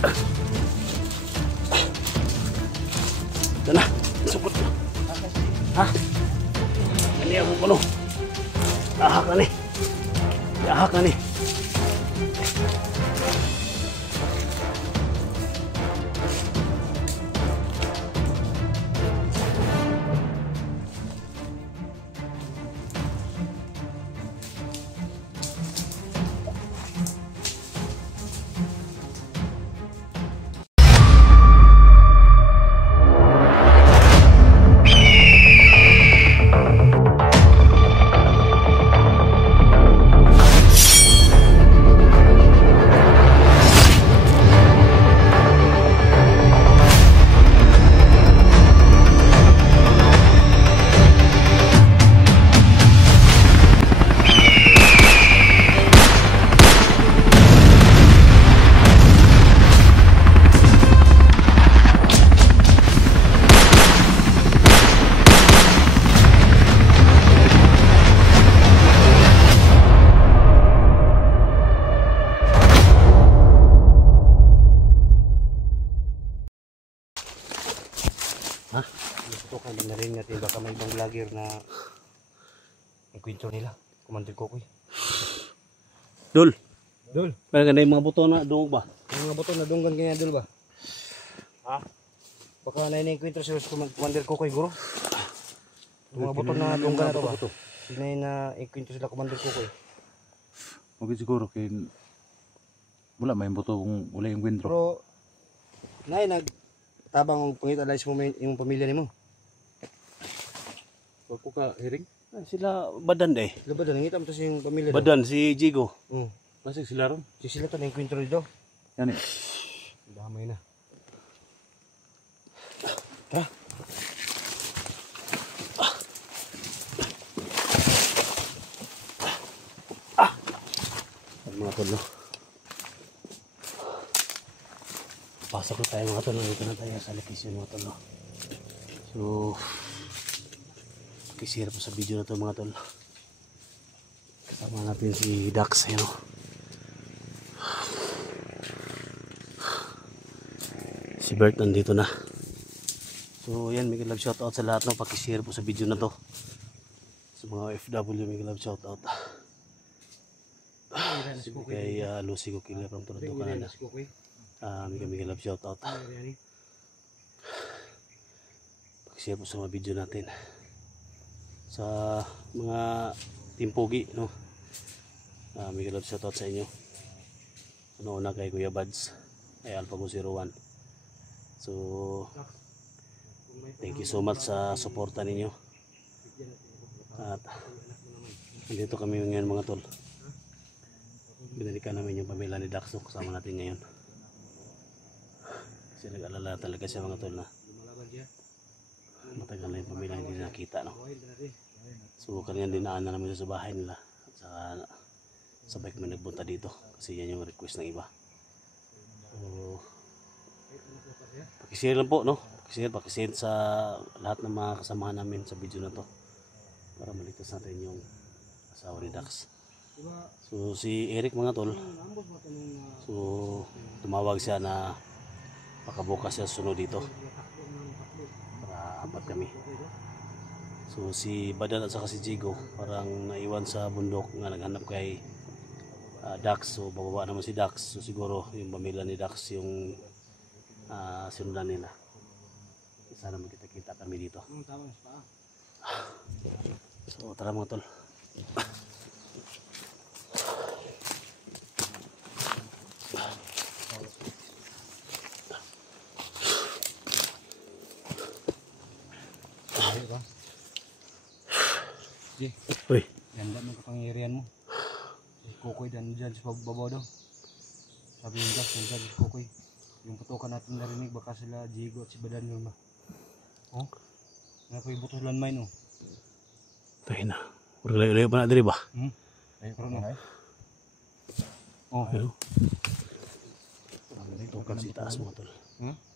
Ito na. Sukot na. Ha? Ini ako puno. Ahak na ni. Ahak na ni. Ha? Gusto ko na rin natin baka may ibang vlogger na ang kwento nila. Commander Kokoy. Dul. Dul. Parang ganda yung mga buto na dungog ba? Yung mga buto na dunggan kanya Dul ba? Ha? Baka na yung kwento si Commander Kokoy guro. Yung mga buto na dunggan na to ba? Sinay na ikwento sila Commander Kokoy. Okay siguro kaya wala may buto kung wala yung kwento. Pero nay tabang pangitalays mo yung pamilya nimo. Wag ko ka hiring? Sila Badan eh. Sila Badan, nangitam to yung pamilya. Badan, si Jigo. Kasi sila ron? Si sila to na yung kwento dito. Yan eh. Damay na. Tara. Mga tol, no? Pasok na tayo mga tol, dito na tayo sa location mga tol, no? So kisira po sa video na to mga tol. Kasama natin si Dax, no? Si Bert nandito na. So yan, may love shoutout sa lahat, no? Pakishare po sa video na to sa mga FW, may love shoutout kay Lucy Kukila from Toronto, Canada. May love shoutout. Pakishare po sa mga video natin sa mga Team Pogi, no? May love shoutout sa inyo. Una kay Kuya Bads, ay Alphago 01. So thank you so much sa suporta ninyo. At nandito kami ngayon mga tol. Binalikan namin yung pamilya ni Dax, kasama natin ngayon. Kasi nag-alala talaga siya mga tol na matagal na yung pamilya hindi nakita, no? So kanina dinaanan namin sa bahay nila at saka sabay kami nagbunta dito kasi yan yung request ng iba. So pakishare lang po, no? Pakishare sa lahat ng mga kasamahan namin sa video na to para maligtas natin yung asawa ni Dax. So si Eric mga tol, so tumawag siya na pakabukas siya sunod dito para apat kami. So si Badan at saka si Jigo parang naiwan sa bundok nga naghanap kay Dax. So bababa naman si Dax, so siguro yung pamilya ni Dax yung sinundan nila. Sana magkita-kita kami dito. So tara mga tol. Uy, ganda mo kapangyarihan mo. Si Kokoy dan dyan sa babaw daw. Sabi yung Dax, nandiyan si Kokoy. Yung putukan natin narinig, baka sila Jigo at si Badan yun ba? Oh? Nga ko yung butos landmine, oh. Tayo na. Layo-layo pa na dali ba? Layo pa na, Oh, hello. Tukan si taas mo tol.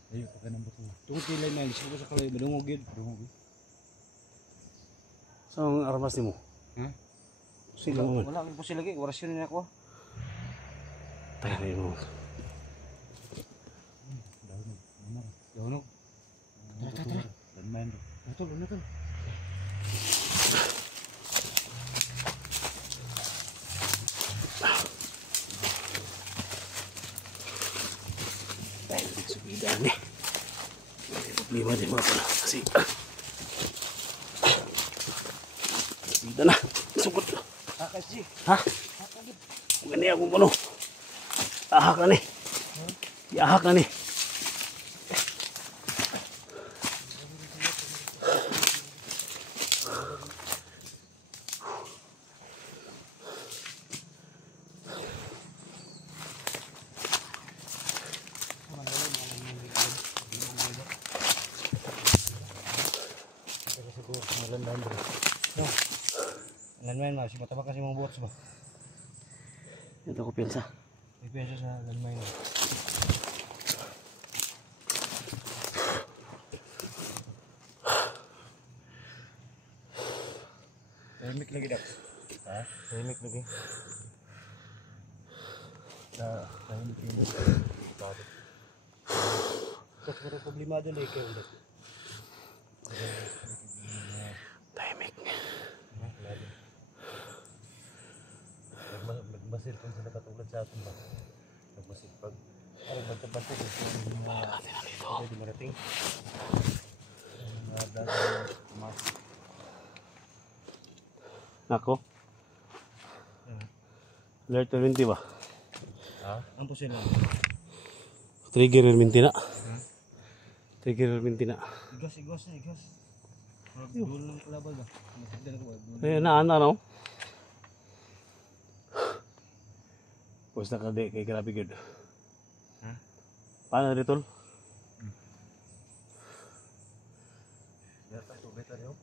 Layo pa ka ng buto. Tungkol kilay na, lisip ko sa kalay, madungog yun. Saan ang armas ni mo? Sila mo man. Wala ko sila lagi, orasyon niya ako. Tayo mo. Dono. Tara. Landmine ro. Tol. Dahil din subidan eh. May problema din mga pala. Kasi subidan na. Sugod. Kasi. Ha? Gani akong puno. Ahak na ni. Iahak na ni. Landmine masih mataba kasi mga bots ba? Ito ko pinsa. Ipiyansa sa landmine. Tahimik lagi dak. Ha? Tahimik lagi. Tahimik lagi. Tapos may problema doon eh kayo ulit. Tahimik. Nagmasil kung sila katulad sa atin ba? Nagmasil pag bantay kung Natin na dito. pwede marating. Ako? Alert 20 ba? Ha? Ang po sila? Trigger 20 na. Trigger 20 na. Igas. Magdul ng kalabal ba? Ayun na, no? Pwes na ka di kay grabe good. Ha? Paano dito? Dapat ito better yun.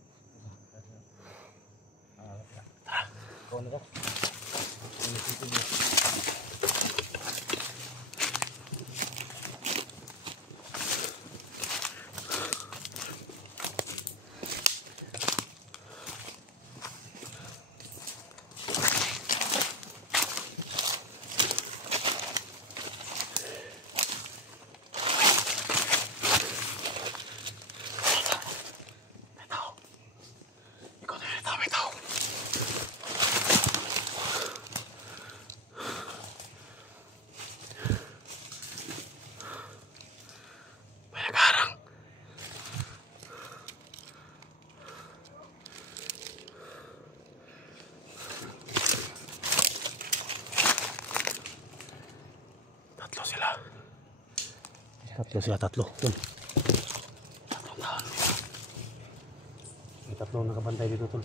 Ikaw na ka? Inisipin mo. Tatlo. Dun. Tatlong tao. May tatlong nakabantay dito, tol.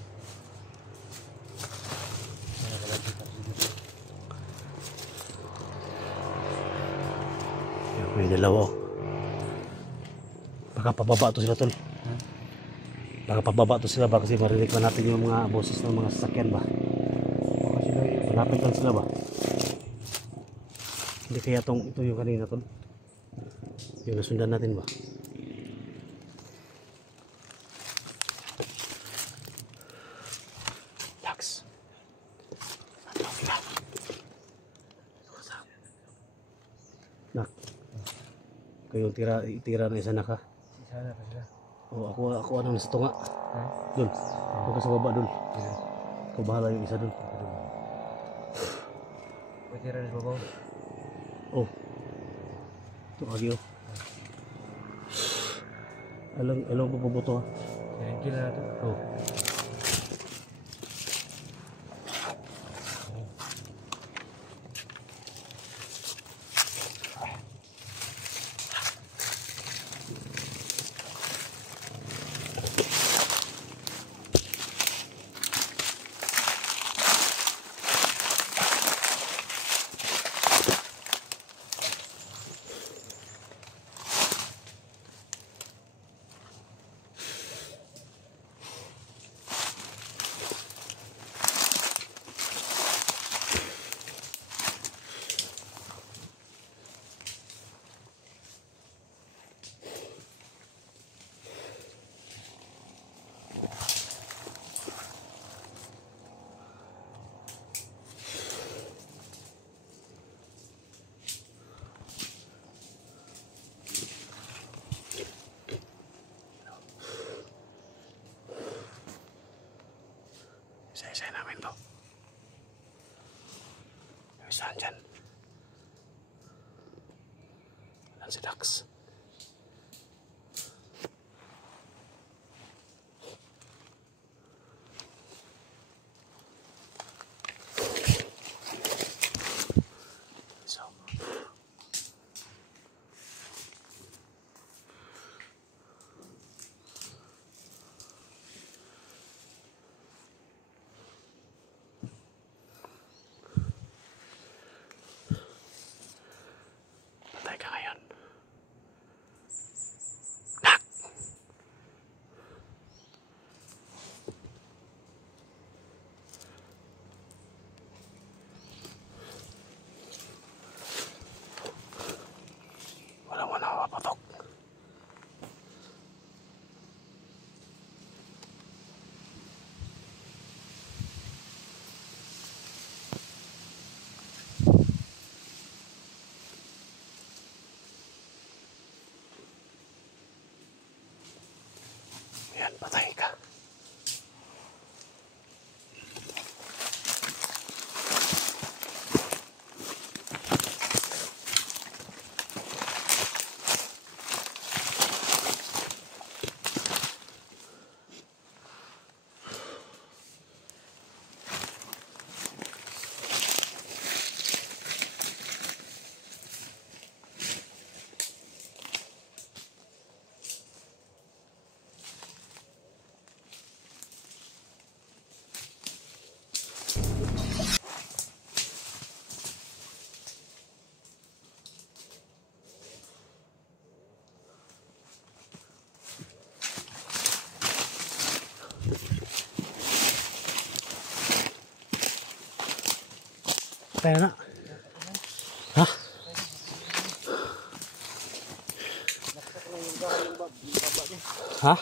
Yan, may dalawa. Baka pababa to sila, tol. Baka pababa to sila ba kasi marinig pa natin yung mga boses ng mga sasakyan ba. Baka sila, malapit lang sila ba. Hindi kaya ito yung kanina, tol. Yung nasundan natin ba? Dax. Ano sila? Nak. Kayong tira na isa na ka. Sana pa sila. O ako ano nasa tunga. Ha? Dun. Huwag ka sa baba dun. Ikaw bahala yung isa dun. Pwede rin sa babaw. Oh. Ito kagi oh. Alam ko puputo ha. Yan, kila natin. Oh. Isa-isa namin to. Yung isa dyan. Ayan si Dax. So, patay ka ngayon. Nak! Wala mo na mapapatok. Yan, patay ka. Patay na. Ha? Ha?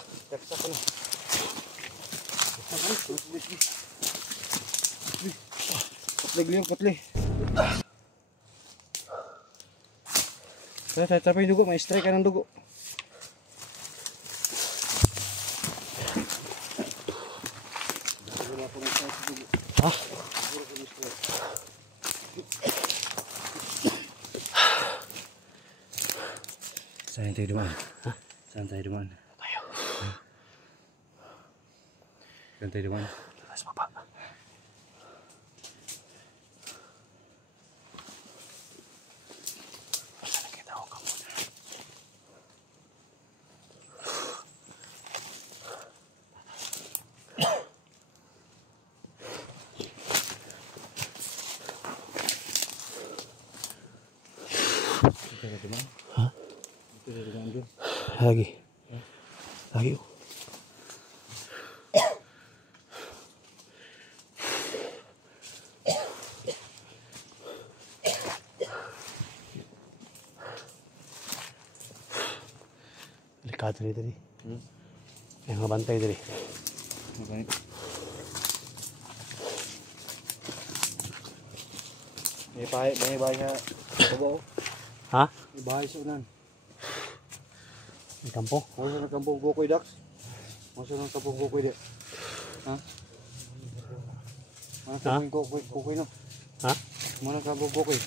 Patli, patli. Tara pa yung dugo, may strike ka ng dugo. Ha? Saan tayo dumaan? Ha? Saan tayo dumaan? Tayo. Saan tayo dumaan? Tayo sa baba. Basta nakita ko ka muna. Saan tayo dumaan? Ha? Saan tayo dumaan dyan? Lagi. Lagi oh. Delikado dito rin. May mga bantay dito. Okay. May bahay sa baba. Ha? May bahay sa unan. May kampo? Masa ng kampong Kukoy, Dax? Masa ng kampong Kukoy, di? Ha? Mana kampong Kukoy, no? Ha? Mana kampong Kukoy?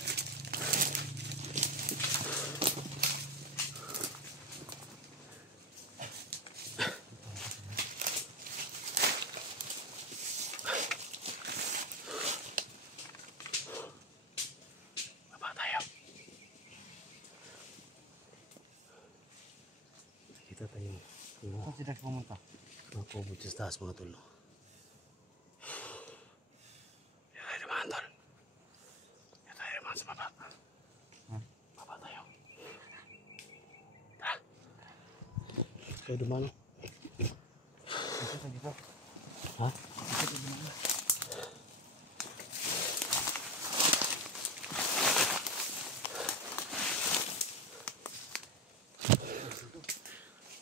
Baba tayo. Nakita tayo. Saan si Dax pumunta? Mga kubod sa taas mga tulo. Yan tayo naman tol. Yan tayo naman sa baba. Baba tayo. Tara. Kayo dumano. Dito sa dito. Ha?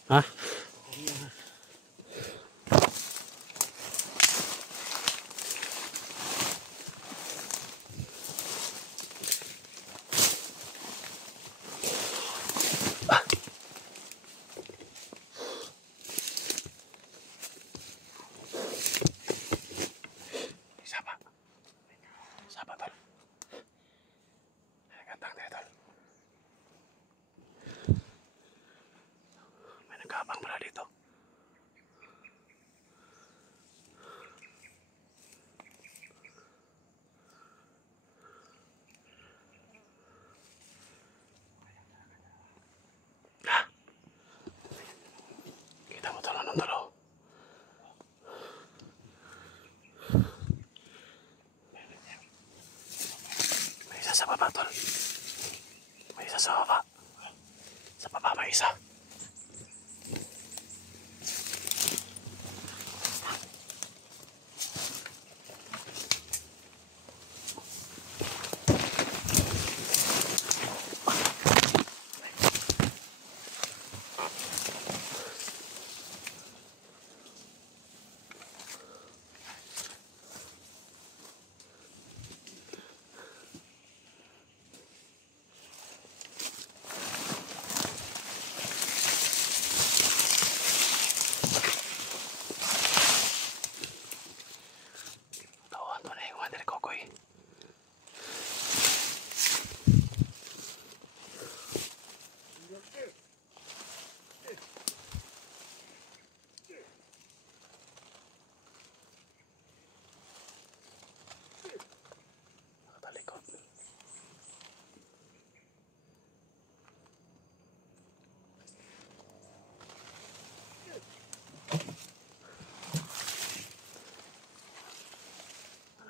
Ha? isa sa baba, tol. May isa sa baba. Sa baba may isa.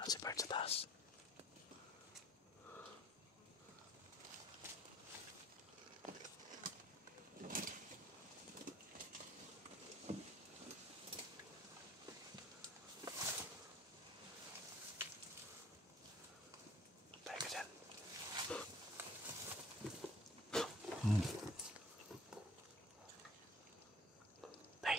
Si Bert sa taas. Tayo ka dyan. Tay.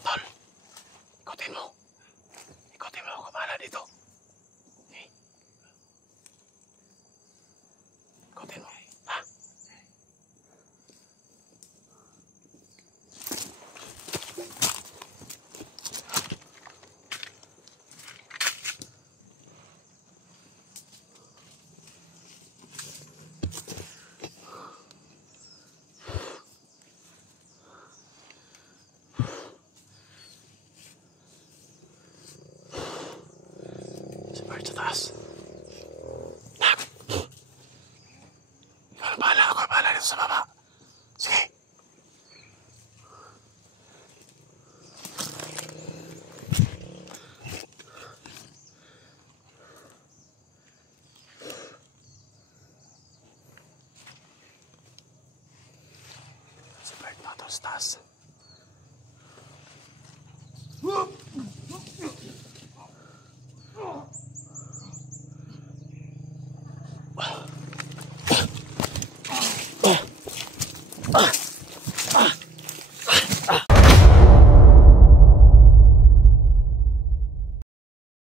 Tol, ikutin mo. Ikutin mo ako, kumala dito. Okay? Ikutin mo. Ha? Si Bert sa taas. Nak! Ikaw na bahala. Ako na bahala dito sa baba. Sige. Si Bert na ito sa taas.